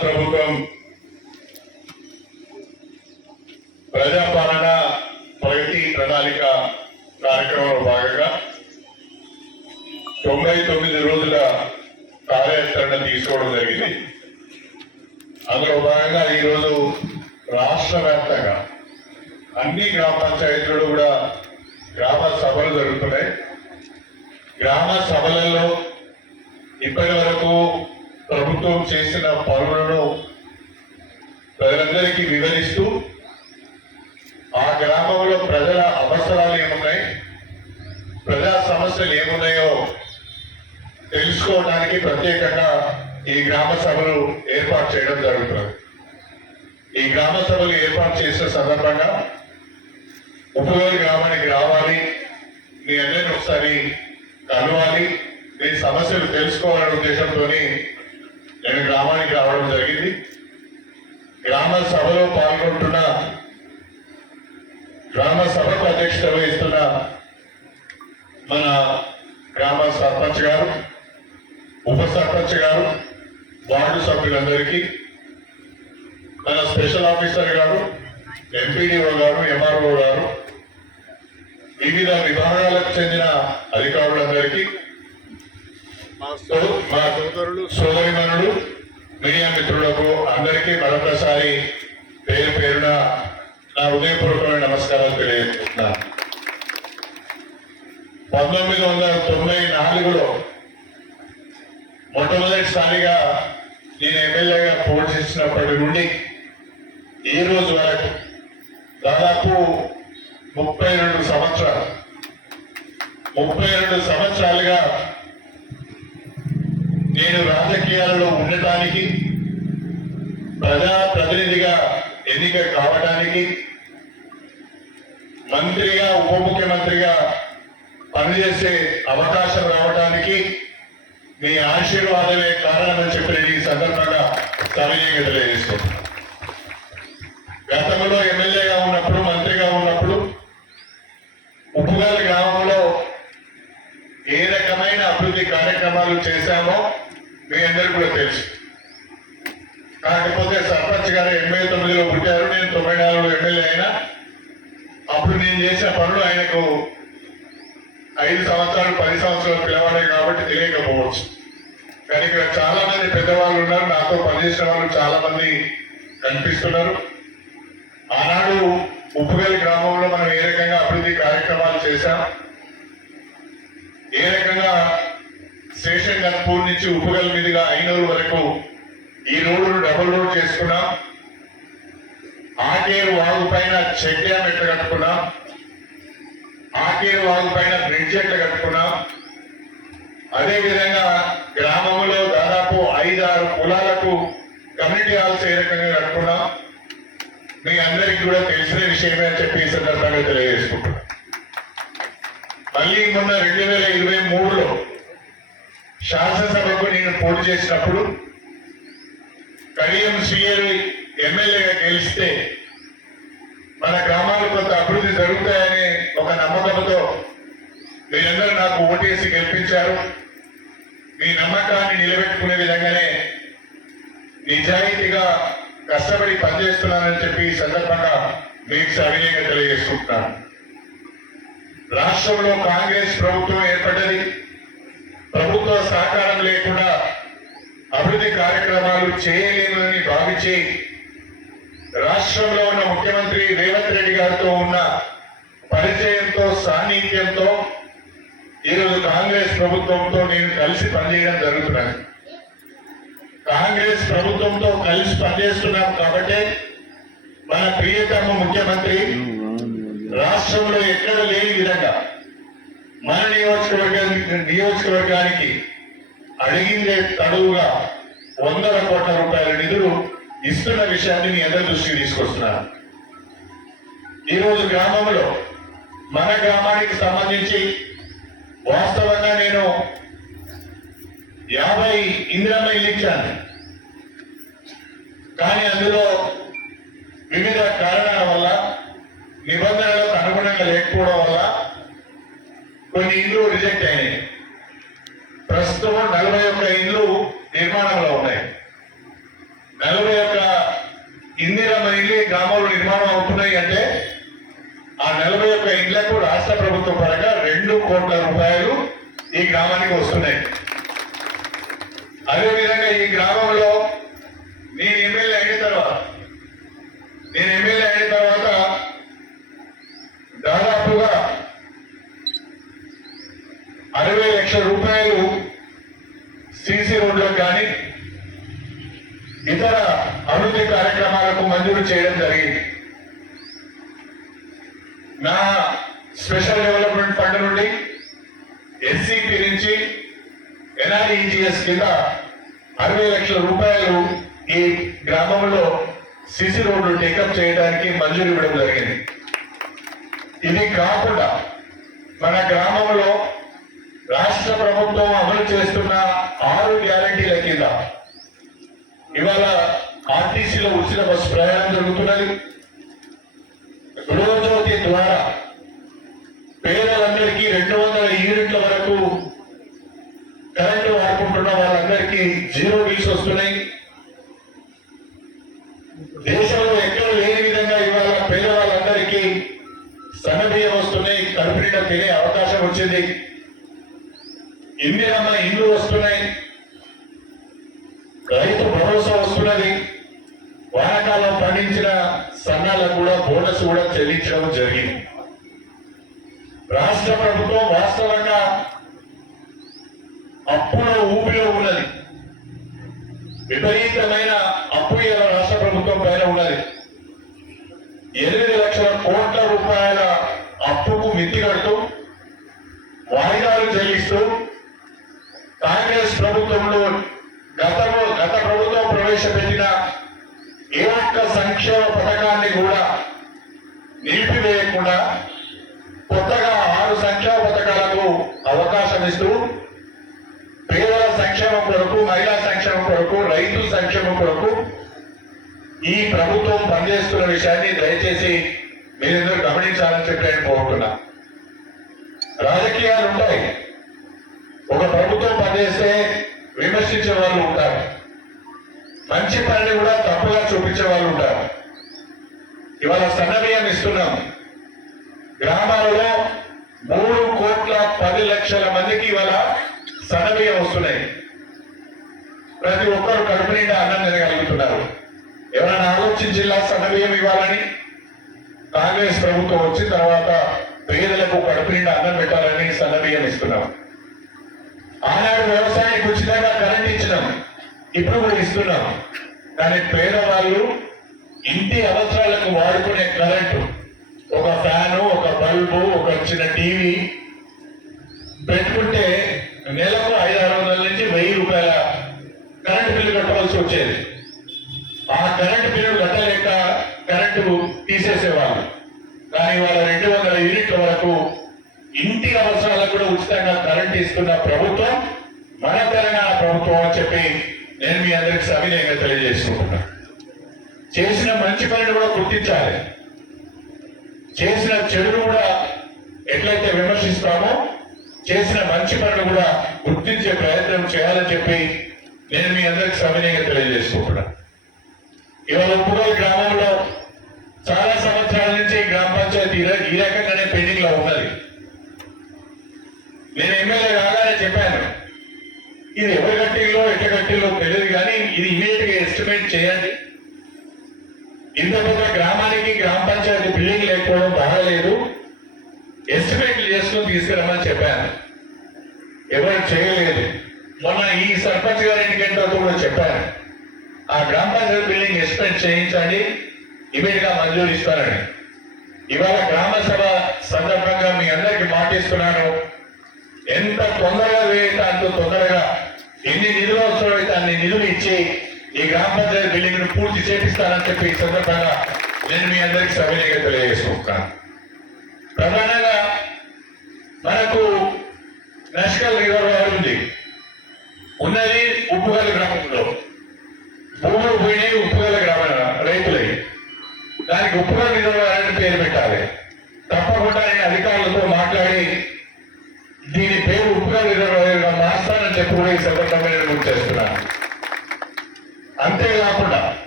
ప్రభుత్వం ప్రజాపాలన ప్రగతి ప్రణాళిక కార్యక్రమంలో భాగంగా 99 రోజుల కార్యాచరణ తీసుకోవడం జరిగింది. అందులో భాగంగా ఈరోజు రాష్ట్ర వ్యాప్తంగా అన్ని గ్రామ పంచాయతీలు కూడా గ్రామ సభలు జరుగుతున్నాయి. గ్రామ సభలలో ఇప్పటి వరకు ప్రభుత్వం చేసిన పనులను ప్రజలందరికీ వివరిస్తూ ఆ గ్రామంలో ప్రజల అవసరాలు ఏమున్నాయి, ప్రజా సమస్యలు ఏమున్నాయో తెలుసుకోవడానికి ప్రత్యేకంగా ఈ గ్రామ సభలు ఏర్పాటు చేయడం జరుగుతుంది. ఈ గ్రామ సభలు ఏర్పాటు చేసిన సందర్భంగా ఉపయోగ గ్రామానికి రావాలి, మీ అందరినీ ఒకసారి కలవాలి, మీ సమస్యలు తెలుసుకోవాలనే ఉద్దేశంతో నేను గ్రామానికి రావడం జరిగింది. గ్రామ సభలో పాల్గొంటున్న గ్రామ సభకు అధ్యక్షత వహిస్తున్న మన గ్రామ సర్పంచ్ గారు, ఉప సర్పంచ్ గారు, వార్డు సభ్యులందరికీ, మన స్పెషల్ ఆఫీసర్ గారు, ఎంపీడీఓ గారు, ఎంఆర్ఓ గారు, వివిధ విభాగాలకు చెందిన అధికారులందరికీ, మా సోదరులు సోదరిమణులు, మీడియా మిత్రులకు అందరికీ మరొకసారి పేరు పేరున నా హృదయపూర్వకమైన నమస్కారాలు తెలియజేస్తున్నాను. 1994లో మొట్టమొదటిసారిగా నేను ఎమ్మెల్యేగా పోటీ చేసినప్పటి నుండి ఈ రోజు వరకు దాదాపు 32 సంవత్సరాలుగా నేను రాజకీయాలలో ఉండటానికి, ప్రజాప్రతినిధిగా ఎన్నిక కావడానికి, మంత్రిగా ఉప ముఖ్యమంత్రిగా పనిచేసే అవకాశం రావడానికి మీ ఆశీర్వాదమే కారణమని చెప్పి నేను ఈ సందర్భంగా సవినయంగా తెలియజేస్తున్నాను. గతంలో ఎమ్మెల్యేగా ఉన్నప్పుడు, మంత్రిగా ఉన్నప్పుడు ఉప్పుగల్ గ్రామంలో ఏ రకమైన అభివృద్ధి కార్యక్రమాలు చేశామో మీ అందరికీ కూడా తెలుసు. కాకపోతే సర్పంచ్ గారు 89లో పుట్టారు, నేను 94లో ఎమ్మెల్యే అయినా. అప్పుడు నేను చేసిన పనులు ఆయనకు 5 సంవత్సరాలు 10 సంవత్సరాలు పిలవాడే కాబట్టి తెలియకపోవచ్చు. కానీ ఇక్కడ చాలా మంది పెద్దవాళ్ళు ఉన్నారు, నాతో పనిచేసిన వాళ్ళు చాలా మంది కనిపిస్తున్నారు. ఆనాడు ఉప్పుగల్ గ్రామంలో మనం ఏ రకంగా అభివృద్ధి కార్యక్రమాలు చేశాం, ఏ రకంగా స్టేషన్ గన్పూర్ నుంచి ఉప్పుగల్ మీదుగా ఐనూరు వరకు ఈ రోడ్డును డబుల్ రోడ్ చేసుకున్నాం. ఆకేరు వాగు పైన చెక్ డ్యామ్ ఎట్లా కట్టుకున్నాం, ఆకేరు వాగు పైన బ్రిడ్జ్ ఎట్లా కట్టుకున్నాం. అదేవిధంగా గ్రామంలో దాదాపు 5-6 కులాలకు కమ్యూనిటీ హాల్స్ ఏ రకంగా కట్టుకున్నాం. మీ అందరికీ కూడా తెలిసిన విషయమే అని చెప్పి ఈ సందర్భంగా తెలియజేసుకుంటున్నాం. మళ్ళీ మొన్న 2023లో శాసనసభకు నేను పోటీ చేసినప్పుడు కడియం శ్రీయర్ ఎమ్మెల్యేగా గెలిస్తే మన గ్రామాలు కొంత అభివృద్ధి జరుగుతాయనే ఒక నమ్మకంతో మీరందరూ నాకు ఓటేసి గెలిపించారు. మీ నమ్మకాన్ని నిలబెట్టుకునే విధంగానే నిజాయితీగా కష్టపడి పనిచేస్తున్నానని చెప్పి ఈ సందర్భంగా మీకు సవినయంగా తెలియజేసుకుంటున్నాను. రాష్ట్రంలో కాంగ్రెస్ ప్రభుత్వం ఏర్పడ్డది. ప్రభుత్వ సహకారం లేకుండా అభివృద్ధి కార్యక్రమాలు చేయలేమని భావించి రాష్ట్రంలో ఉన్న ముఖ్యమంత్రి రేవంత్ రెడ్డి గారితో ఉన్న పరిచయంతో, సాన్నిధ్యంతో ఈరోజు కాంగ్రెస్ ప్రభుత్వంతో నేను కలిసి పనిచేయడం జరుగుతున్నది. కాంగ్రెస్ ప్రభుత్వంతో కలిసి పనిచేస్తున్నాం కాబట్టి మన ప్రియతమ ముఖ్యమంత్రి రాష్ట్రంలో ఎక్కడ లేని విధంగా మన నియోజకవర్గానికి అడిగిందే తడువుగా 100 కోట్ల రూపాయల నిధులు ఇస్తున్న విషయాన్ని మీ అందరి దృష్టికి తీసుకొస్తున్నారు. ఈరోజు గ్రామంలో మన గ్రామానికి సంబంధించి వాస్తవంగా నేను 50 ఇందిరమ్మ ఇల్లు ఇచ్చాను. కానీ అందులో వివిధ కారణాల వల్ల, నిబంధనలకు అనుగుణంగా లేకపోవడం వల్ల కొన్ని ఇండ్లు రిజెక్ట్ అయినాయి. ప్రస్తుతం 41 ఇండ్లు నిర్మాణంలో ఉన్నాయి. 41 ఇందిరమ్మ ఇల్లు ఈ గ్రామంలో నిర్మాణం అవుతున్నాయి అంటే ఆ 41 ఇళ్లకు రాష్ట్ర ప్రభుత్వం పరంగా 2 కోట్ల రూపాయలు ఈ గ్రామానికి వస్తున్నాయి. అదేవిధంగా ఈ గ్రామంలో నేను ఎమ్మెల్యే అయిన తర్వాత దాదాపుగా 60 లక్షల రూపాయలు సీసీ రోడ్లకు కానీ ఇతర అభివృద్ధి కార్యక్రమాలకు మంజూరు చేయడం జరిగింది. నా స్పెషల్ డెవలప్మెంట్ ఫండ్ నుండి ఎస్సీపీ నుంచి ఎన్ఆర్ఈజీఎస్ కింద 60 లక్షల రూపాయలు ఈ గ్రామంలో సిసి రోడ్లు టేకప్ చేయడానికి మంజూరు ఇవ్వడం జరిగింది. ఇది కాకుండా మన గ్రామంలో రాష్ట్ర ప్రభుత్వం అమలు చేస్తున్న 6 గ్యారంటీల కింద ఇవాళ ఆర్టీసీలో ఉచిత బస్సు ప్రయాణం జరుగుతున్నది. గృహజ్యోతి ద్వారా పేదలందరికీ 200 యూనిట్ల వరకు కరెంటు వాడుకుంటున్న వాళ్ళందరికీ 0 బిల్స్ వస్తున్నాయి. దేశంలో ఎక్కడ లేని విధంగా ఇవాళ పేదవాళ్ళందరికీ సన్నబియ్యం వస్తున్నాయి. కడుపు నిండా తినే అవకాశం వచ్చింది. ఇందిరమ్మ ఇల్లు వస్తున్నాయి. రైతు భరోసా వస్తున్నది. వానాకాలం పండించిన సన్నాలకు కూడా బోనస్ కూడా చెల్లించడం జరిగింది. రాష్ట్ర ప్రభుత్వం వాస్తవంగా అప్పుల ఊపిలో ఉన్నది. విపరీతమైన అప్పు ఇలా రాష్ట్ర ప్రభుత్వం పైన ఉన్నది. 8 లక్షల కోట్ల రూపాయల అప్పుకు మితి కడుతూ వాయిదాలు చెల్లిస్తూ కాంగ్రెస్ ప్రభుత్వంలో గత ప్రభుత్వం ప్రవేశపెట్టిన ఏ ఒక్క సంక్షేమ పథకాన్ని కూడా నిలిపివేయకుండా కొత్తగా 6 సంక్షేమ పథకాలకు అవకాశం ఇస్తూ పేదల సంక్షేమం కొరకు, మహిళా సంక్షేమం కొరకు, రైతు సంక్షేమం కొరకు ఈ ప్రభుత్వం పనిచేస్తున్న విషయాన్ని దయచేసి మీరందరూ గమనించాలని చెప్పి నేను కోరుతున్నా. రాజకీయాలు ఉంటాయి. ఒక ప్రభుత్వం పనిచేస్తే విమర్శించే వాళ్ళు ఉంటారు. మంచి పనిని కూడా తప్పుగా చూపించే వాళ్ళు ఉంటారు. ఇవాళ సన్నబియ్యం ఇస్తున్నాం. గ్రామాలలో 3,10,00,000 మందికి ఇవాళ సన్నబియ్యం వస్తున్నాయి. ప్రతి ఒక్కరు కడుపు నిండా అన్నం తినగలుగుతున్నారు. ఎవరైనా ఆలోచించిలా సన్నబియ్యం ఇవ్వాలని? కాంగ్రెస్ ప్రభుత్వం వచ్చిన తర్వాత పేదలకు కడుపు నిండా అన్నం పెట్టాలని సన్నబియ్యం ఇస్తున్నాం. ఆనాడు వ్యవసాయానికి ఉచితంగా కరెంట్ ఇచ్చినాం, ఇప్పుడు కూడా ఇస్తున్నాం. కానీ పేదవాళ్ళు ఇంటి అవసరాలకు వాడుకునే కరెంటు, ఒక ఫ్యాను, ఒక బల్బు, ఒక చిన్న టీవీ పెట్టుకుంటే నెలకు 500-600 నుంచి 1000 రూపాయల కరెంటు బిల్లు కట్టవలసి వచ్చేది. ఆ కరెంటు బిల్లు కట్టలేక కరెంటు తీసేసేవాళ్ళు. కానీ వాళ్ళ 200 యూనిట్ల వరకు ఇంటి అవసరాలకు కూడా ఉచితంగా కరెంట్ ఇస్తున్న ప్రభుత్వం మన తెలంగాణ ప్రభుత్వం అని చెప్పి నేను మీ అందరికి సవినయంగా తెలియజేసుకుంటున్నా. చేసిన మంచి పనిని కూడా గుర్తించాలి. చేసిన చెడును కూడా ఎట్లయితే విమర్శిస్తామో చేసిన మంచి పనులు కూడా గుర్తించే ప్రయత్నం చేయాలని చెప్పి నేను మీ అందరికి సవినయంగా తెలియజేసుకుంటున్నా. ఇవాళ ఉప్పుగోలు గ్రామంలో చాలా సంవత్సరాల నుంచి గ్రామ పంచాయతీ ఈ రకంగానే పెండింగ్ లో ఉన్నది. నేను ఎమ్మెల్యే రాగానే చెప్పాను, ఇది ఎవరి గట్టిలో ఎట్ల గట్టిలో తెలియదు కానీ ఇది ఇమీడియట్ గా ఎస్టిమేట్ చేయండి. ఇంత పెద్ద గ్రామానికి గ్రామ పంచాయతీ బిల్డింగ్ లేకపోవడం బాగాలేదు, ఎస్టిమేట్లు చేసుకుని తీసుకురమ్మని చెప్పాను. ఎవరు చేయలేదు. మొన్న ఈ సర్పంచ్ గారి ఎన్నికైన కూడా చెప్పాను, ఆ గ్రామ పంచాయతీ బిల్డింగ్ ఎస్టిమేట్ చేయించండి, ఇమీడియట్ గా మంజూరు ఇస్తారని. ఇవాళ గ్రామ సభ సందర్భంగా మీ అందరికి మాటిస్తున్నాను, ఎంత తొందరగా వేయట అంత తొందరగా ఎన్ని నిధులు అవసరమైతే అన్ని నిధులు ఇచ్చి ఈ గ్రామ పంచాయతీ బిల్డింగ్ ను పూర్తి చేపిస్తానని చెప్పి ఈ సందర్భంగా నేను మీ అందరికి సవినయంగా తెలియజేసుకుంటాను. ప్రధానంగా మనకు నేషనల్ రిజర్వాయర్ ఉంది, ఉన్నది ఉప్పుగల్ గ్రామంలో. భూములు పోయినాయి ఉప్పుగల్ గ్రామ రైతులై, దానికి ఉప్పుగల్ రిజర్వాయర్ అని పేరు పెట్టాలి. తప్పకుండా నేను అధికారులతో మాట్లాడి దీని పేరు ఉప్పుగల్ రిజర్వాయర్ గా మార్చాలని చెప్పి కూడా ఈ సందర్భంగా నేను గుర్తు చేస్తున్నాను. అంతేకాకుండా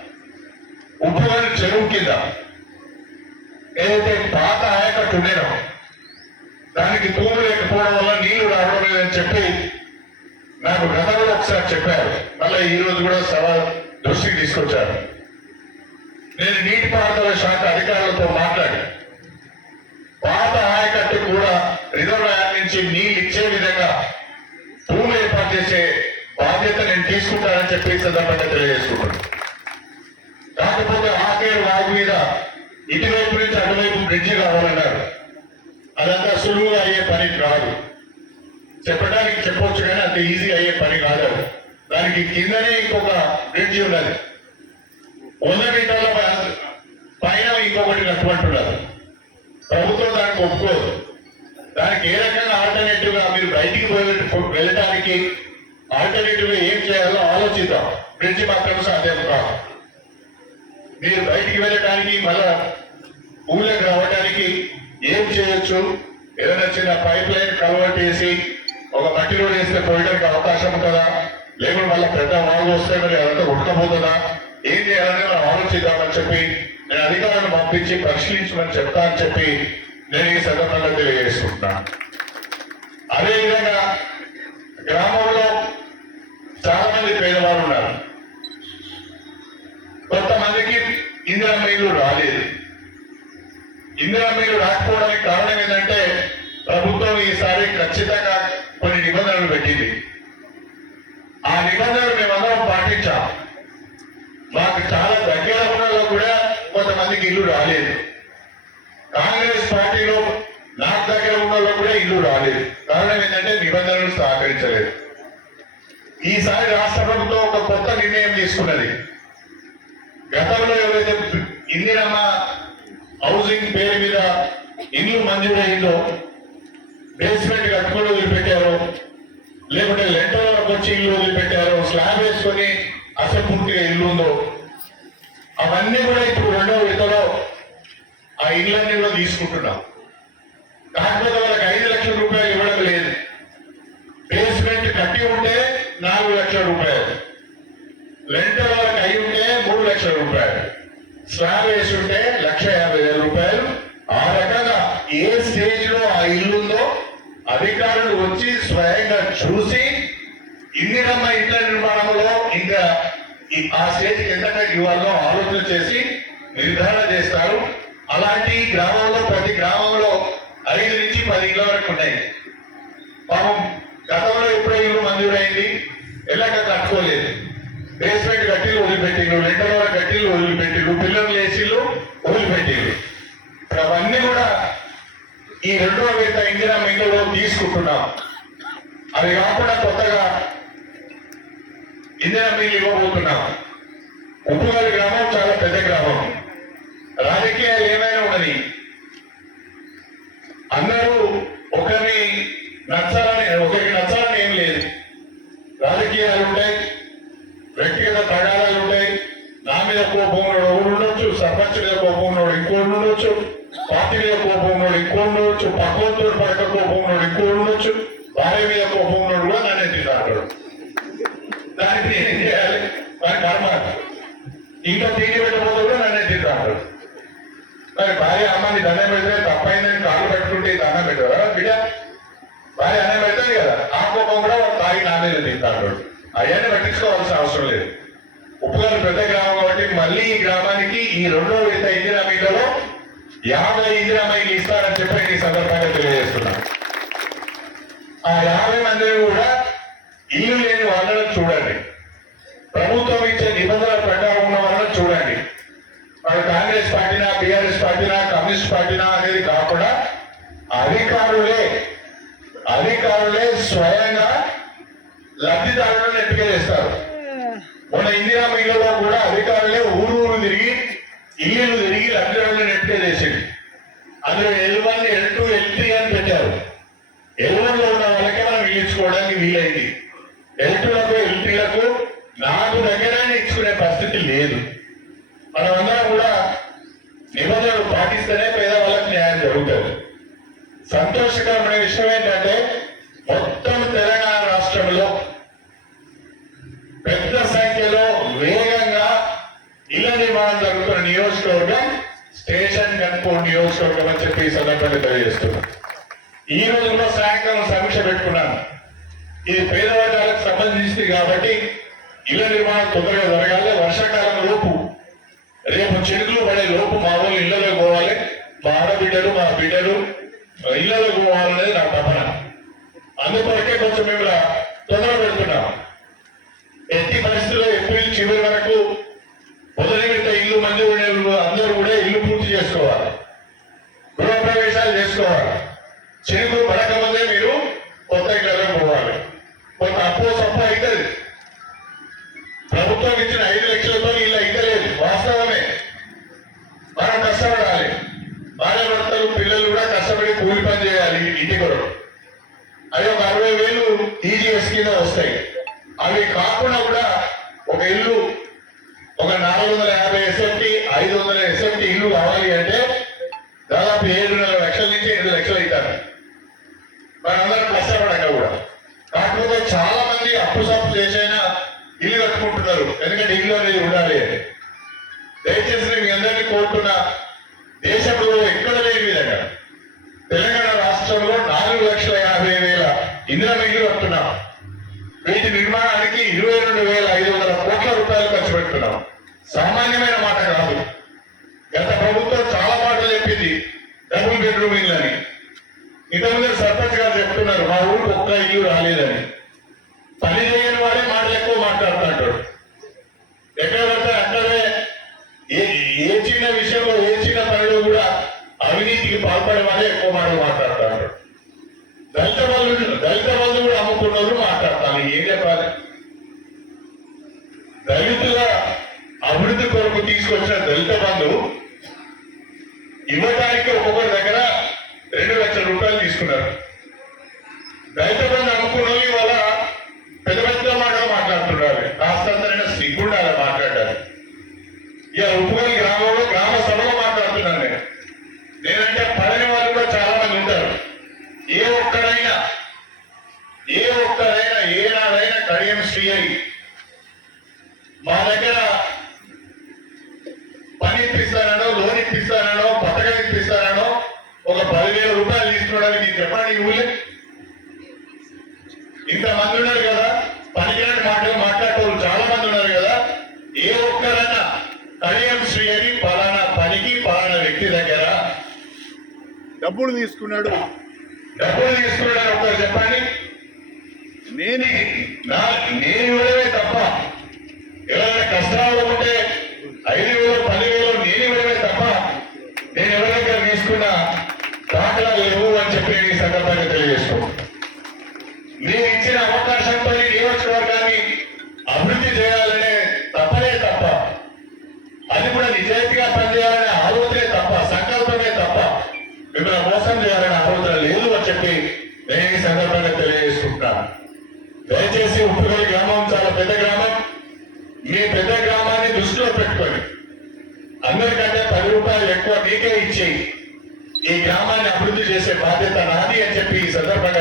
కింద ఏదైతే పాత ఆయకట్టు ఉండేనో దానికి తూము లేకపోవడం వల్ల నీళ్లు రావడం లేదని చెప్పి నాకు గతంలో ఒకసారి చెప్పారు. మళ్ళీ ఈ రోజు కూడా సభ దృష్టికి తీసుకొచ్చారు. నేను నీటిపారుదల శాఖ అధికారులతో మాట్లాడి పాత ఆయకట్టు కూడా రిజర్వాయర్ నుంచి నీళ్ళు ఇచ్చే విధంగా భూమి ఏర్పాటు చేసే బాధ్యత నేను తీసుకుంటానని చెప్పి సందర్భంగా తెలియజేసుకుంటాను. కాకపోతే ఆకేరు వాగు మీద ఇటువైపు నుంచి అటువైపు బ్రిడ్జి కావాలన్నారు. అదంతా సులువుగా అయ్యే పని కాదు. చెప్పడానికి చెప్పొచ్చు కానీ అంత ఈజీ అయ్యే పని కాదు. దానికి కిందనే ఇంకొక బ్రిడ్జి ఉన్నది. 100 మీటర్ల పైన ఇంకొకటి కట్టుకుంటున్నారు. ప్రభుత్వం దానికి ఒప్పుకోదు. దానికి ఏ రకంగా ఆల్టర్నేటివ్ గా మీరు బయటికి వెళ్ళడానికి ఆల్టర్నేటివ్ గా ఏం చేయాలో ఆలోచిద్దాం. బ్రిడ్జి మాత్రం సాధ్యం కాదు. మీరు బయటికి వెళ్ళడానికి మళ్ళా ఊళ్ళకి రావడానికి ఏం చేయొచ్చు? ఏదైనా చిన్న పైప్ లైన్ కన్వర్ట్ చేసి ఒక మట్టి రోడ్ వేస్తే పోయడానికి అవకాశం ఉంటుందా? లేకుంటే మళ్ళీ పెద్ద వాగు వస్తే మరి అదంతా ఉడకపోతుందా? ఏం చేయాలని మనం ఆలోచిద్దామని చెప్పి నేను అధికారులను పంపించి పరిశీలించమని చెప్తా అని చెప్పి నేను ఈ సందర్భంగా తెలియజేసుకుంటున్నాను. అదేవిధంగా గ్రామంలో చాలా మంది పేదవారు ఉన్నారు. కొంతమందికి ఇందిరమ్మ ఇల్లు రాలేదు. ఇందిరమ్మ ఇల్లు రాకపోవడానికి కారణం ఏంటంటే ప్రభుత్వం ఈసారి ఖచ్చితంగా కొన్ని నిబంధనలు పెట్టింది. ఆ నిబంధనలు మేమందరం పాటించాం. మాకు చాలా దగ్గర ఉన్నలో కూడా కొంతమందికి ఇల్లు రాలేదు. కాంగ్రెస్ పార్టీలో నాకు దగ్గర ఉన్నలో కూడా ఇల్లు రాలేదు. కారణం ఏంటంటే నిబంధనలు సహకరించలేదు. ఈసారి రాష్ట్ర ప్రభుత్వం ఒక కొత్త నిర్ణయం తీసుకున్నది. గతంలో ఎవరైతే ఇందిరమ్మ హౌసింగ్ పేరు మీద ఇల్లు మంజూరైందో బేస్మెంట్ కట్టుకొని వదిలిపెట్టారో, లేకుంటే లెంటర్ వరకు వచ్చి ఇల్లు వదిలిపెట్టారో, స్లాబ్ వేసుకొని అసంపూర్తిగా ఇల్లు ఉందో అవన్నీ కూడా ఇప్పుడు 2వ విడతలో ఆ ఇళ్ళన్నీ కూడా తీసుకుంటున్నాం. కాకపోతే వాళ్ళకి 5 లక్షల రూపాయలు ఇవ్వడం లేదు. బేస్మెంట్ కట్టి ఉంటే 4 లక్షల రూపాయలు, లెంటర్ వాళ్ళకి అయి ఉంటే 3 లక్షల రూపాయలు, స్లాబ్ వేసి ఉంటే 1,50,000 రూపాయలు. ఆ రకంగా ఏ స్టేజ్ లో ఆ ఇల్లుందో అధికారులు వచ్చి స్వయంగా చూసి ఇందిరమ్మ ఇంట్ల నిర్మాణంలో ఇంకా ఆ స్టేజ్కి ఎంత ఇవ్వాలో ఆలోచన చేసి నిర్ధారణ చేస్తారు. అలాంటి గ్రామంలో ప్రతి గ్రామంలో 5 నుంచి 10 ఇళ్ళ వరకు ఉన్నాయి. పాపం గతంలో ఎప్పుడో ఇల్లు మంజూరైంది, ఎలాగ కట్టుకోలేదు. బేస్మెంట్ గట్టిలు వదిలిపెట్టిండ్రు, లెంటర్ వల్ల గట్టిలు వదిలిపెట్టిండ్రు, పిల్లలు లేచిళ్ళు వదిలిపెట్టిండ్రు. అవన్నీ కూడా ఈ 2వ విడత ఇందిరమ్మ ఇళ్ళలో తీసుకుంటున్నాం. అది కాకుండా కొత్తగా ఇందిరమ్మ ఇల్లు ఇవ్వబోతున్నాం. ఉప్పుగల్ గ్రామం చాలా పెద్ద గ్రామం. రాజకీయాలు ఏమైనా ఉన్నది, అందరూ ఒకరికి నచ్చాలని ఏం లేదు. రాజకీయాలు ఉంటాయి, వ్యక్తిగత తగాదాలు ఉంటాయి. నా మీద కోపం ఉన్నాడు ఒకడు ఉండొచ్చు, సర్పంచ్ మీద కోపం ఉన్నాడు ఇంకోటి ఉండొచ్చు, పార్టీ మీద కోపం ఉన్నాడు ఇంకోటి ఉండొచ్చు, పక్కతో పడక కోపం ఉన్నాడు ఇంకోటి ఉండొచ్చు, భార్య మీద కోపం ఉన్నాడు కూడా నన్ను తింటాడు. దానికి ఏం చేయాలి? దాని కర్మ. ఇంకా తిండి పెట్టబోతే కూడా నన్ను తింటాడు. మరి భార్య అమ్మని దండం పెడితే తప్పైందని కాళ్ళు పెట్టుకుంటే దండం పెట్టారా బిడ్డ? భార్య అన్నం పెడతాడు కదా, ఆ కోపం కూడా వాడు తాగి నా మీద తింటాడు. అవన్నీ పట్టించుకోవాల్సిన అవసరం లేదు. ఉప్పుగల్ పెద్ద గ్రామం కాబట్టి మళ్ళీ ఈ గ్రామానికి ఈ 2వ విడత ఇందిరమ్మ ఇళ్లలో 50 ఇందిరమ్మ ఇల్లు ఇస్తారని చెప్పి ఈ సందర్భంగా తెలియజేస్తున్నాను. ఆ 50 మందిని కూడా ఇల్లు లేని వాళ్ళని చూడండి, ప్రభుత్వం ఇచ్చే నిబంధనల ప్రకారం ఉన్న వాళ్ళని చూడండి. వాడు కాంగ్రెస్ పార్టీనా, బీఆర్ఎస్ పార్టీనా, కమ్యూనిస్ట్ పార్టీనా అనేది కాకుండా అధికారులే స్వయంగా లబ్ధిదారులను ఎంపిక చేస్తారు. మన ఇందిరమ్మ ఇళ్లలో కూడా అధికారులే ఊరు తిరిగి ఇల్లు తిరిగి లబ్ధిదారులను ఎంపిక చేసింది. అందులో L1, L2, L3 అని పెట్టారు. L1 లో ఉన్న వాళ్ళకే మనం ఇచ్చుకోవడానికి వీలైంది. L2లకు L3లకు నాకు దగ్గరనే ఇచ్చుకునే పరిస్థితి లేదు. మనమందరం కూడా నిబంధనలు పాటిస్తేనే పేదవాళ్ళకి న్యాయం జరుగుతుంది. సంతోషకరమైన విషయం ఏంటంటే మొత్తం తెలంగాణ రాష్ట్రంలో పెద్ద సంఖ్యలో వేగంగా ఇళ్ల నిర్మాణం జరుగుతున్న నియోజకవర్గం స్టేషన్ గన్పూర్ నియోజకవర్గం అని చెప్పి ఈ సందర్భంగా తెలియజేస్తున్నాను. ఈ రోజు కూడా సాయంకాలం సమీక్ష పెట్టుకున్నాను. ఇది పేద వర్గాలకు సంబంధించింది కాబట్టి ఇళ్ల నిర్మాణం తొందరగా జరగాలి. వర్షాకాలం లోపు రేపు చినుకులు పడే లోపు మా వాళ్ళు ఇళ్లలో పోవాలి, మా ఆడబిడ్డలు మా బిడ్డలు ఇళ్లలో పోవాలనేది నా తపన. అందుకొరకే కొంచెం మేము తొందర పెడుతున్నాం. ఎట్టి పరిస్థితుల్లో ఏప్రిల్ చివరి వరకు మొదటి విడత ఇల్లు మంజూరు అందరూ కూడా ఇల్లు పూర్తి చేసుకోవాలి, గృహప్రవేశాలు చేసుకోవాలి. చినుకులు పడకముందే మీరు కొత్త ఇళ్లలో పోవాలి. కొంత అప్పు సప్ప అవుతుంది. ప్రభుత్వం ఇచ్చిన 5 లక్షలతో ఇలా ఇవ్వలేదు, వాస్తవమే. మనం కష్టపడాలి. భార్య భర్తలు పిల్లలు కూడా కష్టపడి కూలి పని చేయాలి ఇంటి కొరకు. అవి ఒక 60,000 టీజీఎస్ కింద వస్తాయి. అవి కాకుండా కూడా ఒక ఇల్లు ఒక 450 ఎస్ఎఫ్టీ 500 ఎస్ఎఫ్టీ ఇల్లు కావాలి అంటే దాదాపు 7.5 లక్షల నుంచి 8 లక్షలు అవుతారు. మనందరం కష్టపడక కూడా. కాకపోతే చాలా మంది అప్పు సప్పు చేసైనా ఇల్లు కట్టుకుంటున్నారు, ఎందుకంటే ఇల్లు అనేది ఉండాలి అని. దయచేసి మీ అందరినీ కోరుతున్నా, దేశంలో ఎక్కడ లేని విధంగా తెలంగాణ రాష్ట్రంలో 4,50,000 ఇందిరమ్మ ఇల్లు కడుతున్నాం. వీటి నిర్మాణానికి 22,500 కోట్ల రూపాయలు ఖర్చు పెడుతున్నాం. సామాన్యమైన మాట కాదు. గత ప్రభుత్వం చాలా మాటలు చెప్పింది డబుల్ బెడ్రూమ్ ఇల్లు అని. ఇంతకుముందు సర్పంచ్ గారు చెప్తున్నారు మా ఊరికి ఒక్క ఇల్లు రాలేదని. పని చేయని వాడే మాటలు ఎక్కువ మాట్లాడుతుంటాడు. ఎక్కడ పడితే అక్కడే ఏ చిన్న విషయంలో ఏ చిన్న పనిలో కూడా అవినీతికి పాల్పడే వాడే ఎక్కువ మాటలు మాట్లాడుతుంటాడు. దళిత బంధు కూడా అమ్ముకున్నారు మాట్లాడతాను. ఏం చెప్పాలి? దళితుల అభివృద్ధి కొరకు తీసుకొచ్చిన దళిత బంధు ఇవ్వడానికి ఒక్కొక్కరి దగ్గర 2 లక్షల రూపాయలు తీసుకున్నారు. దళిత బంధు అమ్ముకున్న వాళ్ళు ఇవాళ పెద్ద పెద్ద మాటలు మాట్లాడుతున్నారు. కాస్తంతైనా సిగ్గుండాలి మాట్లాడాలి. ఇక ఉప్పుగల్ గ్రామంలో గ్రామ సభలో మాట్లాడుతున్నాను నేను. నేనంటే పడని వాళ్ళు కూడా చాలా మంది ఉంటారు. ఏ ఒక్కరైనా ఏనాడైనా కడియం శ్రీహరి మా దగ్గర పని ఇప్పిస్తానో లోన్ ఇప్పిస్తానో పథకం ఇప్పిస్తానో ఒక 10,000 రూపాయలు తీసుకోవడానికి నేను చెప్పండి. ఊళ్ళే ఇంతమంది ఉన్నారు కదా, పనికిరాని మాటలు మాట్లాడేవాళ్ళు చాలా మంది ఉన్నారు కదా. ఏ ఒక్కరైనా కడియం శ్రీహరి పలానా పనికి పలానా వ్యక్తి దగ్గర డబ్బులు తీసుకున్నాడు అని ఒకరు చెప్పండి. నేను ఇవ్వడమే తప్ప, ఎవరైనా కష్టాలు ఉంటే 5,000 10,000 నేను ఇవ్వడమే తప్ప నేను ఎవరి దగ్గర తీసుకున్న దాఖలాలు లేవు అని చెప్పి ఈ సందర్భంగా తెలియజేసుకో. నేను ఇచ్చిన అవకాశంతో నియోజకవర్గాన్ని అభివృద్ధి చేయాలనే తప్పనే తప్ప, అది కూడా నిజాయితీగా పనిచేయాలనే ఆలోచనే తప్ప, సంకల్పమే తప్ప మిమ్మల్ని మోసం చేయాలనే ఆలోచన లేదు అని చెప్పి నేను ఈ సందర్భంగా తెలియజేసుకుంటాను. దయచేసి ఉప్పుగల్ గ్రామం చాలా పెద్ద గ్రామం. మీ పెద్ద గ్రామాన్ని దృష్టిలో పెట్టుకొని అందరికంటే 10 రూపాయలు ఎక్కువ మీకే ఇచ్చి ఈ గ్రామాన్ని అభివృద్ధి చేసే బాధ్యత నాది అని చెప్పి ఈ సందర్భంగా